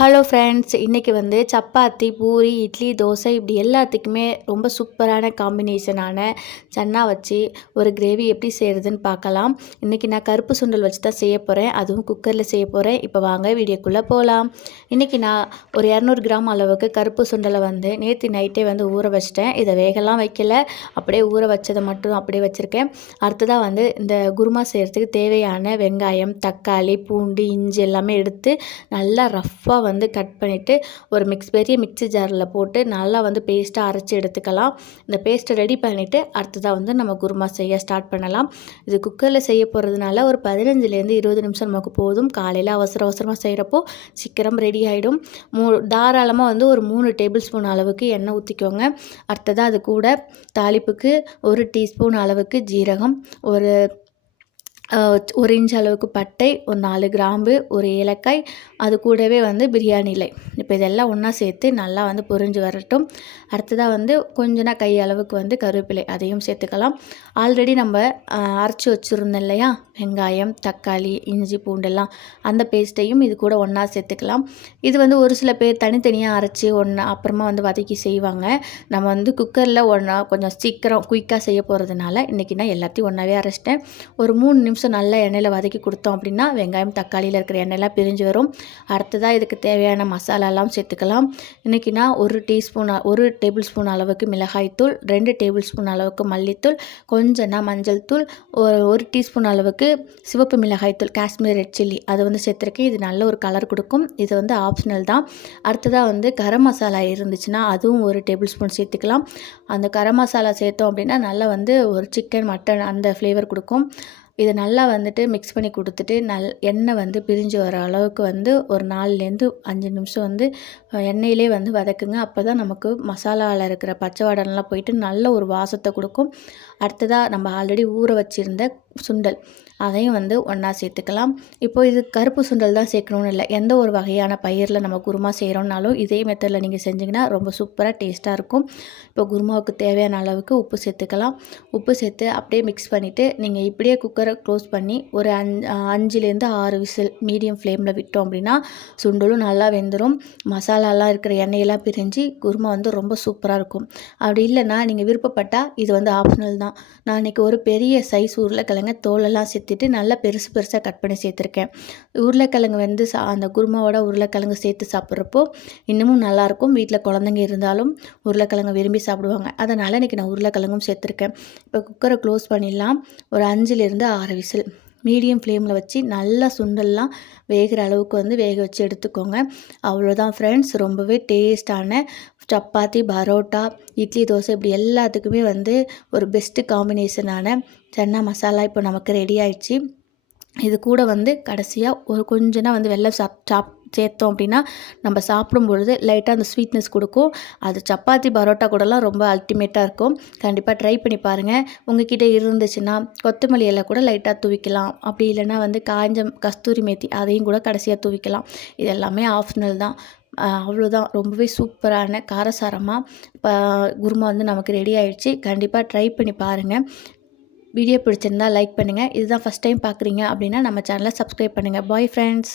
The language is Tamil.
ஹலோ ஃப்ரெண்ட்ஸ் இன்றைக்கி வந்து சப்பாத்தி பூரி இட்லி தோசை இப்படி எல்லாத்துக்குமே ரொம்ப சூப்பரான காம்பினேஷனான சன்னா வச்சு ஒரு கிரேவி எப்படி செய்கிறதுன்னு பார்க்கலாம். இன்றைக்கி நான் கருப்பு சுண்டல் வச்சு தான் செய்ய போகிறேன் அதுவும் குக்கரில் செய்ய போகிறேன் இப்போ வாங்க வீடியோக்குள்ளே போகலாம். இன்றைக்கி நான் ஒரு இரநூறு கிராம் அளவுக்கு கருப்பு சுண்டலை வந்து நேற்று நைட்டே வந்து ஊற வச்சிட்டேன். இதை வேகலாம் வைக்கல. அப்படியே ஊற வச்சதை மட்டும் அப்படியே வச்சுருக்கேன். அடுத்ததாக வந்து இந்த குருமா செய்கிறதுக்கு தேவையான வெங்காயம் தக்காளி பூண்டு இஞ்சி எல்லாமே எடுத்து நல்லா ரஃப்பாக வந்து கட் பண்ணிவிட்டு ஒரு மிக்ஸ் பெரிய மிக்ஸி ஜாரில் போட்டு நல்லா வந்து பேஸ்ட்டாக அரைச்சி எடுத்துக்கலாம். இந்த பேஸ்ட்டை ரெடி பண்ணிவிட்டு அடுத்ததாக வந்து நம்ம குருமா செய்ய ஸ்டார்ட் பண்ணலாம். இது குக்கரில் செய்ய போகிறதுனால ஒரு பதினஞ்சுலேருந்து இருபது நிமிஷம் நமக்கு போதும். காலையில் அவசர அவசரமாக செய்கிறப்போ சீக்கிரம் ரெடி ஆகிடும் மூ தாராளமாக வந்து ஒரு மூணு டேபிள் ஸ்பூன் அளவுக்கு எண்ணெய் ஊற்றிக்கோங்க அடுத்ததாக அது கூட தாளிப்புக்கு ஒரு டீஸ்பூன் அளவுக்கு ஜீரகம் ஒரு ஒரு இன்ச் அளவுக்கு பட்டை ஒரு நாலு கிராம்பு ஒரு ஏலக்காய் அது கூடவே வந்து பிரியாணி இலை. இப்போ இதெல்லாம் ஒன்றா சேர்த்து நல்லா வந்து பொரிஞ்சு வரட்டும். அடுத்ததாக வந்து கொஞ்சனா கை அளவுக்கு வந்து கருவேப்பிலை அதையும் சேர்த்துக்கலாம். ஆல்ரெடி நம்ம அரைச்சி வச்சுருந்தோம் இல்லையா? வெங்காயம் தக்காளி இஞ்சி பூண்டெல்லாம் அந்த பேஸ்ட்டையும் இது கூட ஒன்றா சேர்த்துக்கலாம். இது வந்து ஒரு சில பேர் தனித்தனியாக அரைச்சி ஒன்றா அப்புறமா வந்து வதக்கி செய்வாங்க. நம்ம வந்து குக்கரில் ஒன்றா கொஞ்சம் சீக்கிரம் குயிக்காக செய்ய போகிறதுனால இன்றைக்கி நான் எல்லாத்தையும் ஒன்றாவே அரைச்சிட்டேன். ஒரு மூணு நிமிஷம் நல்லா எண்ணெயில் வதக்கி கொடுத்தோம் அப்படின்னா வெங்காயம் தக்காளியில் இருக்கிற எண்ணெயெல்லாம் பிரிஞ்சு வரும். அடுத்ததாக இதுக்கு தேவையான மசாலாலாம் சேர்த்துக்கலாம். இன்றைக்கி நான் ஒரு டீஸ்பூன் ஒரு டேபிள் ஸ்பூன் அளவுக்கு மிளகாய்த்தூள் ரெண்டு டேபிள் ஸ்பூன் அளவுக்கு மல்லித்தூள் கொஞ்சம்னா மஞ்சள் தூள் ஒரு ஒரு டீஸ்பூன் அளவுக்கு சிவப்பு மிளகாய்த்தூள் காஷ்மீர் ரெட் சில்லி. அதை வந்து சேர்த்துருக்கேன். இது நல்ல ஒரு கலர் கொடுக்கும். இது வந்து ஆப்ஷனல் தான். அடுத்ததாக வந்து கரம் மசாலா இருந்துச்சுன்னா அதுவும் ஒரு டேபிள் ஸ்பூன் சேர்த்துக்கலாம். அந்த கரம் மசாலா சேர்த்தோம் அப்படின்னா நல்லா வந்து ஒரு சிக்கன் மட்டன் அந்த ஃப்ளேவர் கொடுக்கும். இதை நல்லா வந்துட்டு மிக்ஸ் பண்ணி கொடுத்துட்டு நல் எண்ணெய் வந்து பிரிஞ்சு வர அளவுக்கு வந்து ஒரு நாலுலேருந்து அஞ்சு நிமிஷம் வந்து எண்ணெயிலே வந்து வதக்குங்க. அப்போ தான் நமக்கு மசாலாவில் இருக்கிற பச்சை வாடனெலாம் போயிட்டு நல்ல ஒரு வாசத்தை கொடுக்கும். அடுத்ததாக நம்ம ஆல்ரெடி ஊற வச்சுருந்த சுண்டல். அதையும் வந்து ஒன்றா சேர்த்துக்கலாம். இப்போ இது கருப்பு சுண்டல் தான் சேர்க்கணும்னு இல்லை. எந்த ஒரு வகையான பயிரில் நம்ம குருமா செய்கிறோம்னாலும் இதே மெத்தடில் நீங்கள் செஞ்சிங்கன்னா ரொம்ப சூப்பராக டேஸ்ட்டாக இருக்கும். இப்போ குருமாவுக்கு தேவையான அளவுக்கு உப்பு சேர்த்துக்கலாம். உப்பு சேர்த்து அப்படியே மிக்ஸ் பண்ணிவிட்டு நீங்கள் இப்படியே குக்கரை க்ளோஸ் பண்ணி ஒரு அஞ்சு அஞ்சுலேருந்து ஆறு விசில் மீடியம் ஃப்ளேமில் விட்டோம் அப்படின்னா சுண்டலும் நல்லா வெந்துடும் மசாலாலாம் இருக்கிற எண்ணெயெல்லாம் பிரிஞ்சு குருமா வந்து ரொம்ப சூப்பராக இருக்கும். அப்படி இல்லைன்னா நீங்கள் விருப்பப்பட்டால் இது வந்து ஆப்ஷனல் தான். நான் இன்றைக்கி ஒரு பெரிய சைஸ் உருளைக்கிழங்க தோலெல்லாம் சேர்த்துட்டு நல்லா பெருசு பெருசாக கட் பண்ணி சேர்த்துருக்கேன். உருளைக்கிழங்கு வந்து சா அந்த குருமாவோட உருளைக்கிழங்கு சேர்த்து சாப்பிட்றப்போ இன்னமும் நல்லாயிருக்கும். வீட்டில் குழந்தைங்க இருந்தாலும் உருளைக்கிழங்கு விரும்பி சாப்பிடுவாங்க. அதனால் இன்றைக்கி நான் உருளைக்கிழங்கும் சேர்த்துருக்கேன். இப்போ குக்கரை க்ளோஸ் பண்ணிடலாம். ஒரு அஞ்சுலேருந்து ஆறு விசில். மீடியம் ஃப்ளேமில் வச்சு நல்லா சுண்டல்லாம் வேகிற அளவுக்கு வந்து வேக வச்சு எடுத்துக்கோங்க. அவ்வளோதான் ஃப்ரெண்ட்ஸ் ரொம்பவே டேஸ்டான சப்பாத்தி பரோட்டா இட்லி தோசை இப்படி எல்லாத்துக்குமே வந்து ஒரு பெஸ்ட்டு காம்பினேஷனான சன்னா மசாலா இப்போ நமக்கு ரெடி ஆயிடுச்சு. இது கூட வந்து கடைசியாக ஒரு கொஞ்சனா வந்து வெள்ளை சாப் சாப் சேர்த்தோம் அப்படின்னா நம்ம சாப்பிடும் பொழுது லைட்டாக அந்த ஸ்வீட்னஸ் கொடுக்கும். அது சப்பாத்தி பரோட்டா கூடலாம் ரொம்ப அல்டிமேட்டாக இருக்கும். கண்டிப்பாக ட்ரை பண்ணி பாருங்கள் உங்ககிட்ட இருந்துச்சுன்னா கொத்தமல்லி இலை கூட லைட்டாக தூவிக்கலாம். அப்படி இல்லைன்னா வந்து காஞ்ச கஸ்தூரி மேத்தி அதையும் கூட கடைசியாக தூவிக்கலாம். இது எல்லாமே ஆப்ஷனல் தான். அவ்வளோதான் ரொம்பவே சூப்பரான காரசாரமாக இப்போ குருமா வந்து நமக்கு ரெடி ஆகிடுச்சு கண்டிப்பாக ட்ரை பண்ணி பாருங்கள் வீடியோ பிடிச்சிருந்தா லைக் பண்ணுங்கள் இதுதான் ஃபஸ்ட் டைம் பார்க்குறீங்க அப்படின்னா நம்ம சேனலை சப்ஸ்கிரைப் பண்ணுங்கள் பாய் ஃப்ரெண்ட்ஸ்